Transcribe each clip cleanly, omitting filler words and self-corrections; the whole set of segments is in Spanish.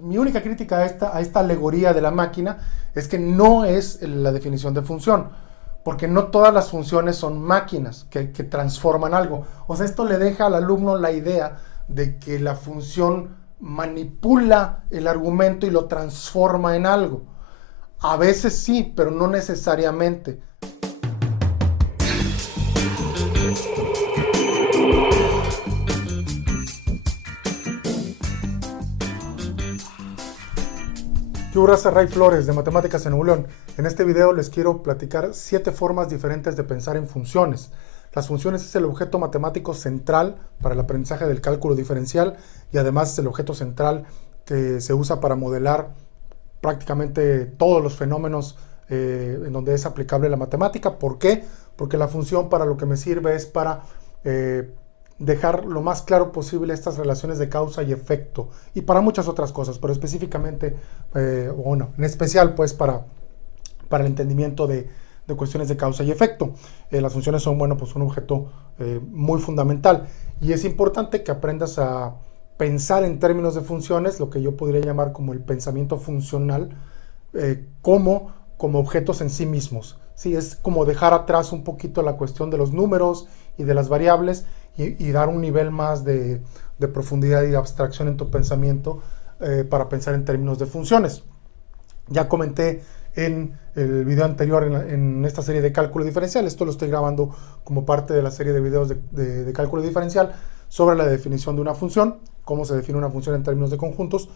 mi única crítica a esta alegoría de la máquina es que no es la definición de función, porque no todas las funciones son máquinas que transforman algo. O sea, esto le deja al alumno la idea de que la función manipula el argumento y lo transforma en algo. A veces sí, pero no necesariamente. Yo soy Ray Flores de Matemáticas en Nuevo León. En este video les quiero platicar 7 formas diferentes de pensar en funciones. Las funciones es el objeto matemático central para el aprendizaje del cálculo diferencial y además es el objeto central que se usa para modelar prácticamente todos los fenómenos en donde es aplicable la matemática. ¿Por qué? Porque la función para lo que me sirve es para dejar lo más claro posible estas relaciones de causa y efecto y para muchas otras cosas, pero específicamente, en especial pues para el entendimiento de cuestiones de causa y efecto. Las funciones son, pues un objeto muy fundamental y es importante que aprendas a pensar en términos de funciones, lo que yo podría llamar como el pensamiento funcional, como objetos en sí mismos. Sí, es como dejar atrás un poquito la cuestión de los números y de las variables y dar un nivel más de profundidad y de abstracción en tu pensamiento para pensar en términos de funciones. Ya comenté en el video anterior en esta serie de cálculo diferencial, esto lo estoy grabando como parte de la serie de videos de cálculo diferencial sobre la definición de una función, cómo se define una función en términos de conjuntos,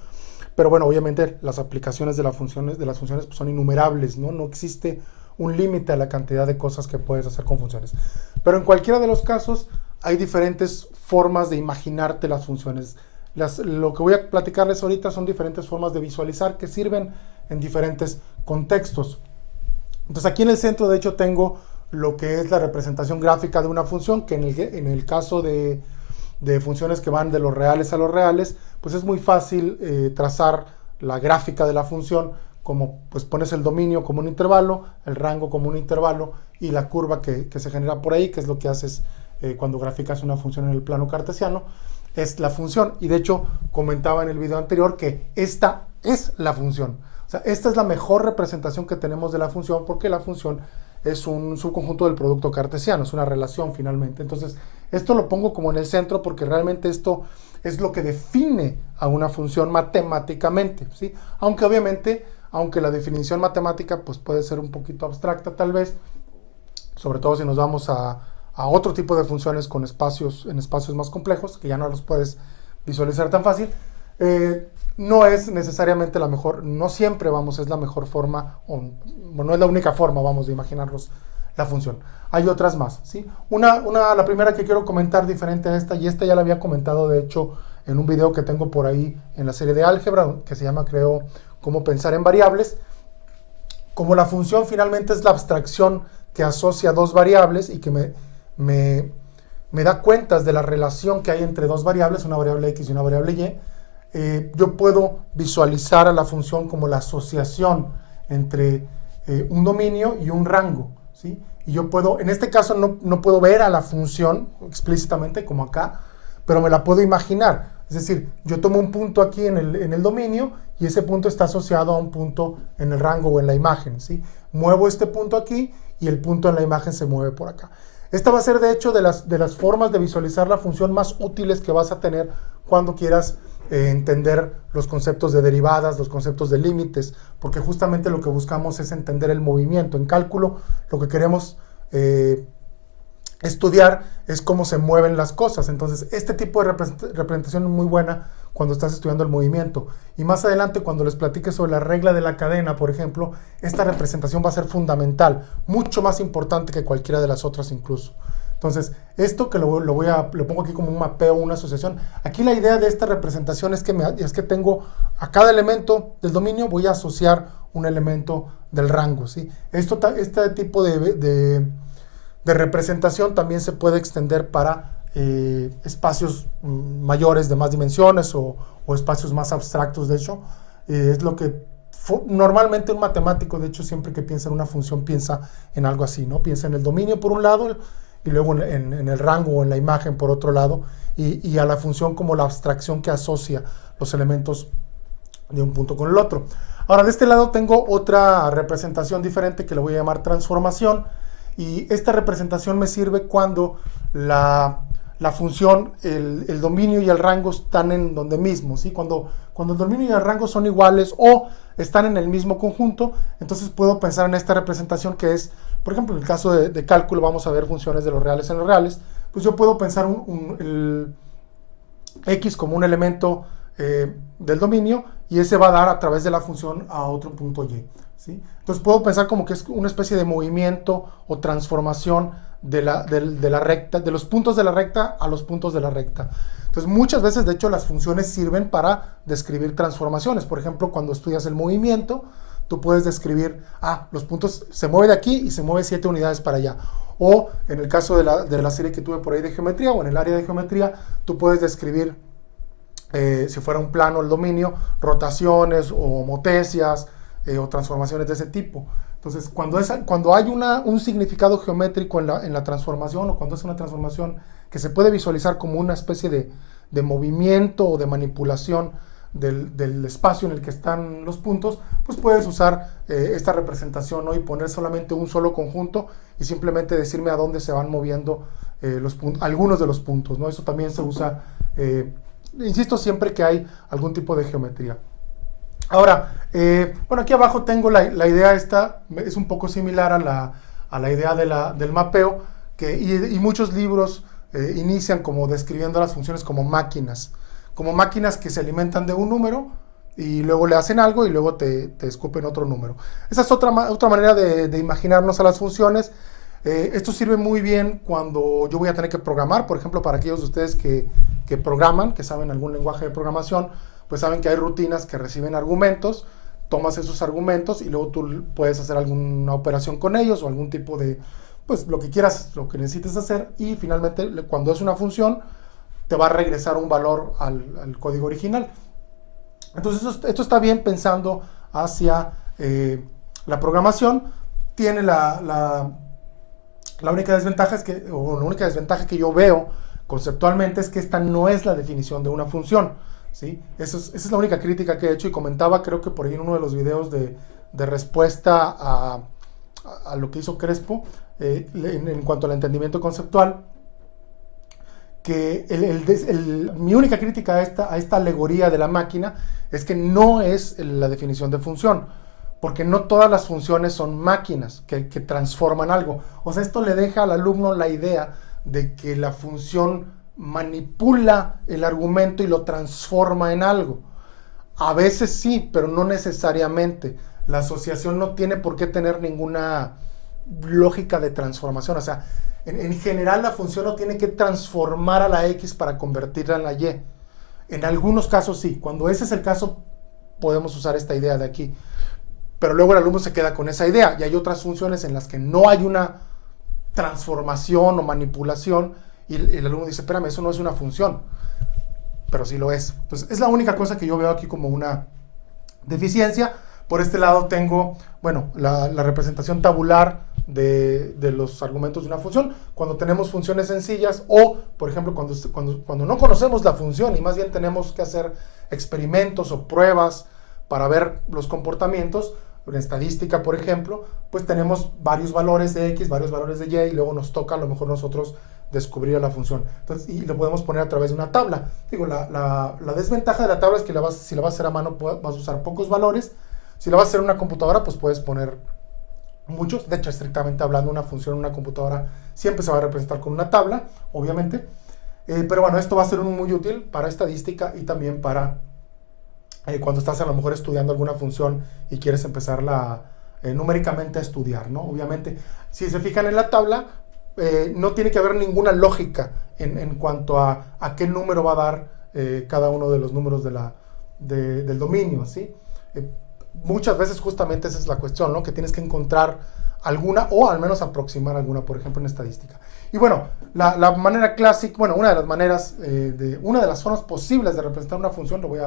pero bueno, obviamente las aplicaciones de las funciones pues son innumerables, no existe un límite a la cantidad de cosas que puedes hacer con funciones, pero en cualquiera de los casos hay diferentes formas de imaginarte las funciones. Lo que voy a platicarles ahorita son diferentes formas de visualizar que sirven en diferentes contextos. Entonces aquí en el centro de hecho tengo lo que es la representación gráfica de una función, que en el caso de funciones que van de los reales a los reales, pues es muy fácil trazar la gráfica de la función, como pues pones el dominio como un intervalo, el rango como un intervalo y la curva que se genera por ahí, que es lo que haces cuando graficas una función en el plano cartesiano, es la función. Y de hecho comentaba en el video anterior que esta es la función. O sea, esta es la mejor representación que tenemos de la función porque la función es un subconjunto del producto cartesiano, es una relación finalmente. Entonces, esto lo pongo como en el centro porque realmente esto es lo que define a una función matemáticamente, ¿sí? Aunque obviamente, aunque la definición matemática pues puede ser un poquito abstracta tal vez, sobre todo si nos vamos a otro tipo de funciones con espacios más complejos, que ya no los puedes visualizar tan fácil, no es necesariamente la mejor, no siempre es la mejor forma, no es la única forma, de imaginarnos la función. Hay otras más, ¿sí? La primera que quiero comentar diferente a esta, y esta ya la había comentado de hecho en un video que tengo por ahí en la serie de álgebra, que se llama, creo, Cómo pensar en variables. Como la función finalmente es la abstracción que asocia dos variables y que me da cuentas de la relación que hay entre dos variables, una variable x y una variable y, yo puedo visualizar a la función como la asociación entre un dominio y un rango, ¿sí? Y yo puedo, en este caso no puedo ver a la función explícitamente como acá, pero me la puedo imaginar. Es decir, yo tomo un punto aquí en el dominio y ese punto está asociado a un punto en el rango o en la imagen, ¿sí? Muevo este punto aquí y el punto en la imagen se mueve por acá. Esta va a ser de hecho de las formas de visualizar la función más útiles que vas a tener cuando quieras entender los conceptos de derivadas, los conceptos de límites, porque justamente lo que buscamos es entender el movimiento. En cálculo lo que queremos estudiar es cómo se mueven las cosas. Entonces este tipo de representación es muy buena cuando estás estudiando el movimiento, y más adelante cuando les platique sobre la regla de la cadena, por ejemplo, esta representación va a ser fundamental, mucho más importante que cualquiera de las otras incluso. Entonces, esto que lo pongo aquí como un mapeo, una asociación. Aquí la idea de esta representación es que tengo a cada elemento del dominio voy a asociar un elemento del rango, ¿sí? Este tipo de representación también se puede extender para espacios mayores de más dimensiones o espacios más abstractos. De hecho, es lo que normalmente un matemático, de hecho, siempre que piensa en una función piensa en algo así, ¿no? Piensa en el dominio por un lado y luego en el rango o en la imagen por otro lado, y a la función como la abstracción que asocia los elementos de un punto con el otro. Ahora, de este lado tengo otra representación diferente que le voy a llamar transformación, y esta representación me sirve cuando la función, el dominio y el rango están en donde mismo, ¿sí? Cuando el dominio y el rango son iguales o están en el mismo conjunto, entonces puedo pensar en esta representación que es, por ejemplo, en el caso de cálculo, vamos a ver funciones de los reales en los reales, pues yo puedo pensar el x como un elemento del dominio, y ese va a dar a través de la función a otro punto y, ¿sí? Entonces puedo pensar como que es una especie de movimiento o transformación de la recta, de los puntos de la recta a los puntos de la recta. Entonces muchas veces, de hecho, las funciones sirven para describir transformaciones. Por ejemplo, cuando estudias el movimiento, tú puedes describir, los puntos se mueve de aquí y se mueve 7 unidades para allá. O en el caso de la serie que tuve por ahí de geometría, o en el área de geometría, tú puedes describir, si fuera un plano el dominio, rotaciones o homotesias o transformaciones de ese tipo. Entonces, cuando hay un significado geométrico en la transformación, o cuando es una transformación que se puede visualizar como una especie de movimiento o de manipulación del espacio en el que están los puntos, pues puedes usar esta representación, ¿no? Y poner solamente un solo conjunto y simplemente decirme a dónde se van moviendo algunos de los puntos, ¿no? Eso también se usa, insisto, siempre que hay algún tipo de geometría. Ahora, bueno, aquí abajo tengo la idea esta, es un poco similar a la idea del mapeo, y muchos libros inician como describiendo las funciones como máquinas que se alimentan de un número y luego le hacen algo y luego te escupen otro número. Esa es otra manera de imaginarnos a las funciones. Esto sirve muy bien cuando yo voy a tener que programar, por ejemplo, para aquellos de ustedes que programan, que saben algún lenguaje de programación, pues saben que hay rutinas que reciben argumentos, tomas esos argumentos y luego tú puedes hacer alguna operación con ellos o algún tipo de, pues lo que quieras, lo que necesites hacer, y finalmente cuando es una función te va a regresar un valor al código original. Entonces esto está bien pensando hacia la programación. Tiene la única desventaja la única desventaja que yo veo conceptualmente es que esta no es la definición de una función, ¿sí? Esa es la única crítica que he hecho, y comentaba, creo que por ahí en uno de los videos de respuesta a lo que hizo Crespo, en cuanto al entendimiento conceptual, que mi única crítica a esta alegoría de la máquina es que no es la definición de función, porque no todas las funciones son máquinas que transforman algo. O sea, esto le deja al alumno la idea de que la función manipula el argumento y lo transforma en algo. A veces sí, pero no necesariamente. La asociación no tiene por qué tener ninguna lógica de transformación. O sea, en general la función no tiene que transformar a la X para convertirla en la Y. En algunos casos sí. Cuando ese es el caso, podemos usar esta idea de aquí. Pero luego el alumno se queda con esa idea, y hay otras funciones en las que no hay una transformación o manipulación, y el alumno dice, espérame, eso no es una función, pero sí lo es. Entonces es la única cosa que yo veo aquí como una deficiencia. Por este lado tengo, bueno, la representación tabular de los argumentos de una función. Cuando tenemos funciones sencillas, o por ejemplo cuando no conocemos la función y más bien tenemos que hacer experimentos o pruebas para ver los comportamientos, en estadística, por ejemplo, pues tenemos varios valores de X, varios valores de Y, y luego nos toca a lo mejor nosotros descubrir la función. Entonces, y lo podemos poner a través de una tabla. Digo, la desventaja de la tabla es que si la vas a hacer a mano, vas a usar pocos valores. Si la vas a hacer en una computadora, pues puedes poner muchos. De hecho, estrictamente hablando, una función en una computadora siempre se va a representar con una tabla, obviamente. Pero bueno, esto va a ser muy útil para estadística y también para cuando estás a lo mejor estudiando alguna función y quieres empezarla numéricamente a estudiar, ¿no? Obviamente, si se fijan en la tabla, no tiene que haber ninguna lógica en cuanto a qué número va a dar cada uno de los números del dominio, ¿sí? Muchas veces justamente esa es la cuestión, ¿no? Que tienes que encontrar alguna, o al menos aproximar alguna, por ejemplo en estadística. Y bueno, la manera clásica, bueno, una de las maneras, una de las formas posibles de representar una función, voy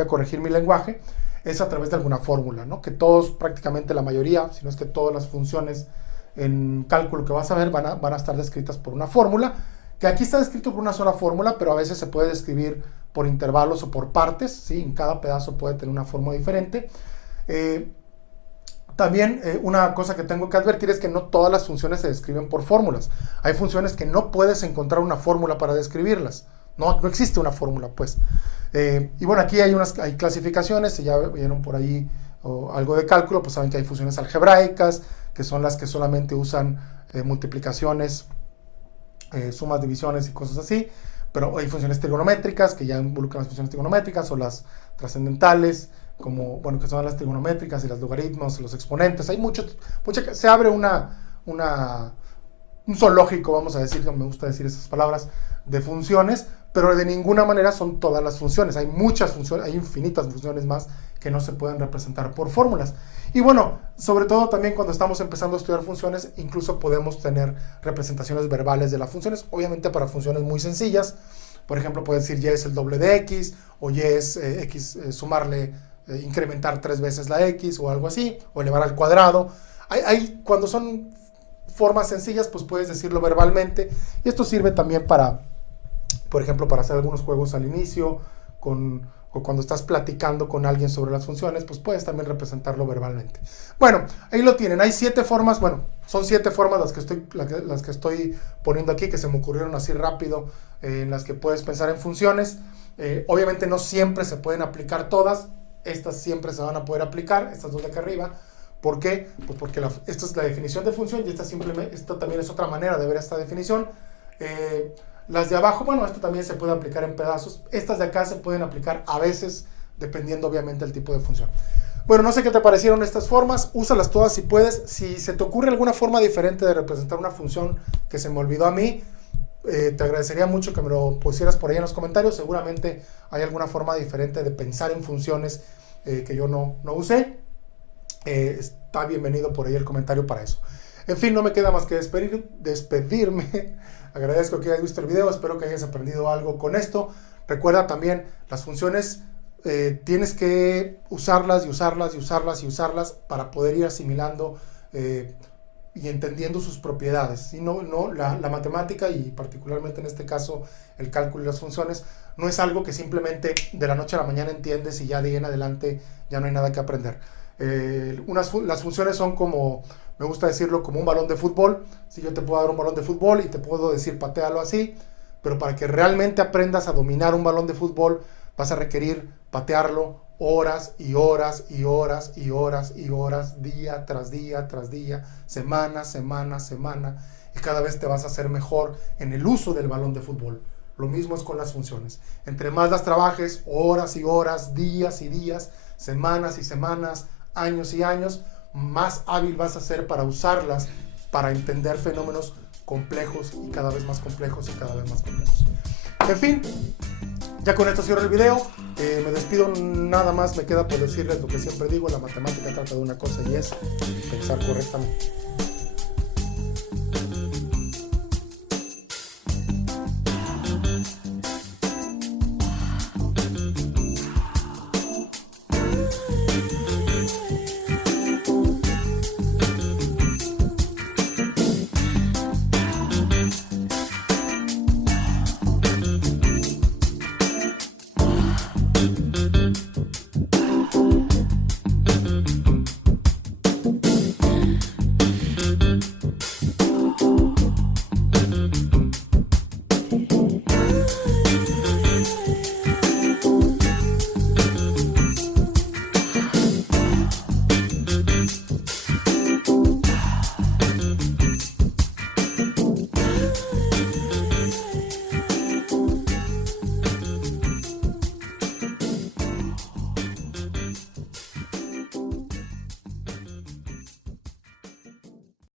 a corregir mi lenguaje, es a través de alguna fórmula, ¿no? Que todos, prácticamente la mayoría, si no es que todas las funciones en cálculo que vas a ver van a estar descritas por una fórmula, que aquí está descrito por una sola fórmula, pero a veces se puede describir por intervalos o por partes, ¿sí? En cada pedazo puede tener una forma diferente. También una cosa que tengo que advertir es que no todas las funciones se describen por fórmulas. Hay funciones que no puedes encontrar una fórmula para describirlas. No existe una fórmula, pues. Y bueno, aquí hay clasificaciones, si ya vieron por ahí algo de cálculo, pues saben que hay funciones algebraicas, que son las que solamente usan multiplicaciones, sumas, divisiones y cosas así. Pero hay funciones trigonométricas que ya involucran las funciones trigonométricas o las trascendentales, como, bueno, que son las trigonométricas y los logaritmos, los exponentes. Hay se abre un zoológico, vamos a decir, no me gusta decir esas palabras, de funciones, pero de ninguna manera son todas las funciones. Hay muchas funciones, hay infinitas funciones más que no se pueden representar por fórmulas. Y bueno, sobre todo también cuando estamos empezando a estudiar funciones, incluso podemos tener representaciones verbales de las funciones, obviamente para funciones muy sencillas. Por ejemplo, puedes decir y es el doble de x, o y es x, sumarle, incrementar 3 veces la x, o algo así, o elevar al cuadrado. Cuando son formas sencillas, pues puedes decirlo verbalmente, y esto sirve también para, por ejemplo, para hacer algunos juegos al inicio, o cuando estás platicando con alguien sobre las funciones, pues puedes también representarlo verbalmente. Bueno, ahí lo tienen. Hay 7 formas, bueno, son 7 formas las que estoy poniendo aquí, que se me ocurrieron así rápido, en las que puedes pensar en funciones. Obviamente no siempre se pueden aplicar todas. Estas siempre se van a poder aplicar, estas dos de acá arriba. ¿Por qué? Pues porque esta es la definición de función y esta también es otra manera de ver esta definición. Las de abajo, bueno, esto también se puede aplicar en pedazos. Estas de acá se pueden aplicar a veces, dependiendo obviamente del tipo de función. Bueno, no sé qué te parecieron estas formas. Úsalas todas si puedes. Si se te ocurre alguna forma diferente de representar una función que se me olvidó a mí, te agradecería mucho que me lo pusieras por ahí en los comentarios. Seguramente hay alguna forma diferente de pensar en funciones que yo no usé. Está bienvenido por ahí el comentario para eso. En fin, no me queda más que despedirme. Agradezco que hayas visto el video, espero que hayas aprendido algo con esto. Recuerda también, las funciones tienes que usarlas y usarlas y usarlas y usarlas para poder ir asimilando y entendiendo sus propiedades. Si la matemática, y particularmente en este caso el cálculo y las funciones, no es algo que simplemente de la noche a la mañana entiendes y ya de ahí en adelante ya no hay nada que aprender. Las funciones son como, me gusta decirlo, como un balón de fútbol. Si yo te puedo dar un balón de fútbol y te puedo decir patealo así, pero para que realmente aprendas a dominar un balón de fútbol vas a requerir patearlo horas y horas y horas y horas y horas, día tras día tras día, semana, semana, semana, y cada vez te vas a hacer mejor en el uso del balón de fútbol. Lo mismo es con las funciones. Entre más las trabajes, horas y horas, días y días, semanas y semanas, años y años, más hábil vas a ser para usarlas, para entender fenómenos complejos y cada vez más complejos y cada vez más complejos. En fin, ya con esto cierro el video. Me despido, nada más me queda por decirles lo que siempre digo: la matemática trata de una cosa y es pensar correctamente.